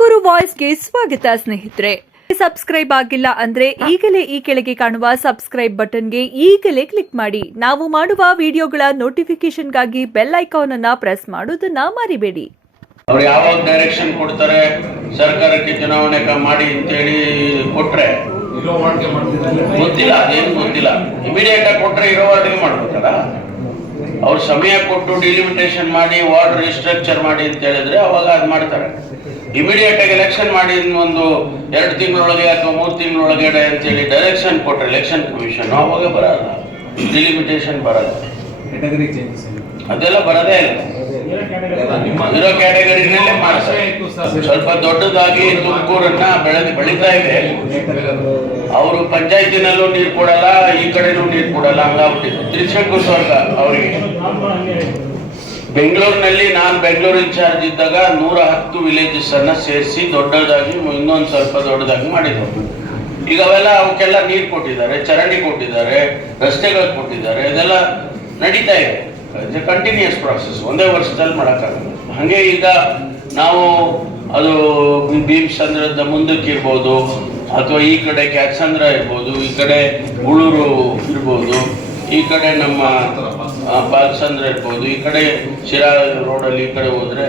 ತುಮಕೂರು ವಾಯ್ಸ್ಗೆ ಸ್ವಾಗತ ಸ್ನೇಹಿತರೆ. ಸಬ್ಸ್ಕ್ರೈಬ್ ಆಗಿಲ್ಲ ಅಂದ್ರೆ ಈಗಲೇ ಈ ಕೆಳಗೆ ಕಾಣುವ ಸಬ್ಸ್ಕ್ರೈಬ್ ಬಟನ್ಗೆ ಈಗಲೇ ಕ್ಲಿಕ್ ಮಾಡಿ. ನಾವು ಮಾಡುವ ವಿಡಿಯೋಗಳ ನೋಟಿಫಿಕೇಶನ್ಗಾಗಿ ಬೆಲ್ ಐಕಾನ್ ಅನ್ನ ಪ್ರೆಸ್ ಮಾಡೋದನ್ನ ಮರಿಬೇಡಿ. ಅವ್ರು ಯಾವಾಗ ಡೈರೆಕ್ಷನ್ ಕೊಡ್ತಾರೆ ಸರ್ಕಾರಕ್ಕೆ ಚುನಾವಣೆ ಮಾಡಿ ಅಂತೇಳಿ ಕೊಟ್ರೆ ಗೊತ್ತಿಲ್ಲ, ಅದೇನು ಗೊತ್ತಿಲ್ಲ. ಇಮಿಡಿಯೇಟ್ ಆಗಿ ಕೊಟ್ರೆ ಇರೋ ವಾರ್ಡ್ಗೆ ಮಾಡ್ಬೇಕಲ್ಲ. ಅವ್ರು ಸಮಯ ಕೊಟ್ಟು ಡಿಲಿಮಿಟೇಷನ್ ಮಾಡಿ ವಾರ್ಡ್ ರಿಸ್ಟ್ರಕ್ಚರ್ ಮಾಡಿ ಅಂತ ಹೇಳಿದ್ರೆ ಅವಾಗ ಅದು ಮಾಡ್ತಾರೆ. ಇಮಿಡಿಯೇಟ್ ಆಗಿ ಎಲೆಕ್ಷನ್ ಮಾಡಿ ಒಂದು 2 ತಿಂಗಳೊಳಗೆ ಅಥವಾ 3 ತಿಂಗಳೊಳಗೆ ಅಂತೇಳಿ ಡೈರೆಕ್ಷನ್ ಕೊಟ್ರೆ ಎಲೆಕ್ಷನ್ ಕಮಿಷನ್ ಅವಾಗ ಬರಲ್ಲ, ಡಿಲಿಮಿಟೇಷನ್ ಬರಲ್ಲ, ಅದೆಲ್ಲ ಬರದೇ ಇಲ್ಲ. ಇರೋ ಕ್ಯಾಟಗರಿನಲ್ಲೇ ಮಾಡ್ತಾರೆ. ಸ್ವಲ್ಪ ದೊಡ್ಡದಾಗಿ ತುಮಕೂರನ್ನ ಬೆಳೀತಾ ಇದೆ. ಅವರು ಪಂಚಾಯತಿನಲ್ಲೂ ನೀರು ಕೊಡಲ್ಲ, ಈ ಕಡೆನೂ ನೀರು ಕೊಡಲ್ಲ, ಹಂಗಾಗ್ಬಿಟ್ಟಿದೆ. ತ್ರಿಶಂಕು ಸ್ವರ್ಗ ಅವರಿಗೆ. ಬೆಂಗಳೂರಿನಲ್ಲಿ ನಾನು ಬೆಂಗಳೂರು ಇನ್ಚಾರ್ಜ್ ಇದ್ದಾಗ 110 ವಿಲೇಜಸ್ ಅನ್ನ ಸೇರಿಸಿ ದೊಡ್ಡದಾಗಿ ಇನ್ನೊಂದು ಸ್ವಲ್ಪ ದೊಡ್ಡದಾಗಿ ಮಾಡಿದ್ರು. ಈಗ ಅವೆಲ್ಲ ಅವಕ್ಕೆಲ್ಲ ನೀರು ಕೊಟ್ಟಿದ್ದಾರೆ, ಚರಂಡಿ ಕೊಟ್ಟಿದ್ದಾರೆ, ರಸ್ತೆಗಳು ಕೊಟ್ಟಿದ್ದಾರೆ. ಇದೆಲ್ಲ ನಡೀತಾ ಇದೆ. ಕಂಟಿನ್ಯೂಸ್ ಪ್ರಾಸೆಸ್, ಒಂದೇ ವರ್ಷದಲ್ಲಿ ಮಾಡೋಕ್ಕಾಗಲ್ಲ. ಹಾಗೆ ಈಗ ನಾವು ಅದು ಭೀಮಸಂದ್ರದ ಮುಂದಕ್ಕೆ ಇರ್ಬೋದು, ಅಥವಾ ಈ ಕಡೆ ಕ್ಯಾತ್ಸಂದ್ರ ಇರ್ಬೋದು, ಈ ಕಡೆ ಉಳೂರು ಇರ್ಬೋದು, ಈ ಕಡೆ ನಮ್ಮ ಬಾಲಸಂದ್ರ ಇರ್ಬೋದು, ಈ ಕಡೆ ಶಿರಾ ರೋಡಲ್ಲಿ ಈ ಕಡೆ ಹೋದ್ರೆ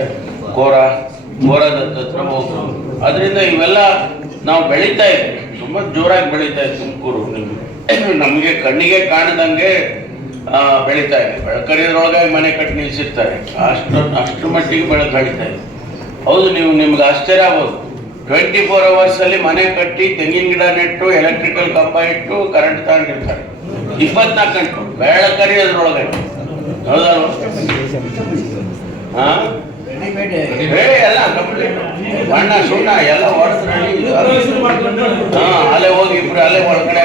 ಗೋರದ ಹತ್ರ ಹೋಗ್ಬೋದು. ಅದರಿಂದ ಇವೆಲ್ಲ ನಾವು ಬೆಳೀತಾ ಇದ್ದೀವಿ, ತುಂಬ ಜೋರಾಗಿ ಬೆಳೀತಾ ಇದೆ ತುಮಕೂರು. ನಮಗೆ ಕಣ್ಣಿಗೆ ಕಾಣದಂಗೆ ಬೆಳೀತಾ ಇದೆ. ಬೆಳಕರಿಯದ್ರೊಳಗಾಗಿ ಮನೆ ಕಟ್ಟಿ ನಿಲ್ಸಿರ್ತಾರೆ, ಅಷ್ಟರ ಮಟ್ಟಿಗೆ ಬೆಳಕು ಬೆಳೀತಾ ಇದೆ. ಹೌದು, ನಿಮ್ಗೆ ಆಶ್ಚರ್ಯ ಆಗ್ಬೋದು. 24 hours ಅಲ್ಲಿ ಮನೆ ಕಟ್ಟಿ ತೆಂಗಿನ ಗಿಡ ನೆಟ್ಟು ಎಲೆಕ್ಟ್ರಿಕಲ್ ಕಂಬ ಇಟ್ಟು ಕರೆಂಟ್ ತಗೊಂಡಿರ್ತಾರೆ. 24 ಗಂಟೆ ಬೆಳಕರಿಯೋದ್ರೊಳಗೆ. ಹೌದಲ್ವ? ಎಲ್ಲ ಬಣ್ಣ ಸುಣ್ಣ ಎಲ್ಲ ಹೊಡೆದ್ರೆ ಅಲ್ಲೇ ಹೋಗಿ ಇಬ್ರು ಅಲ್ಲೇ ಒಳಗಡೆ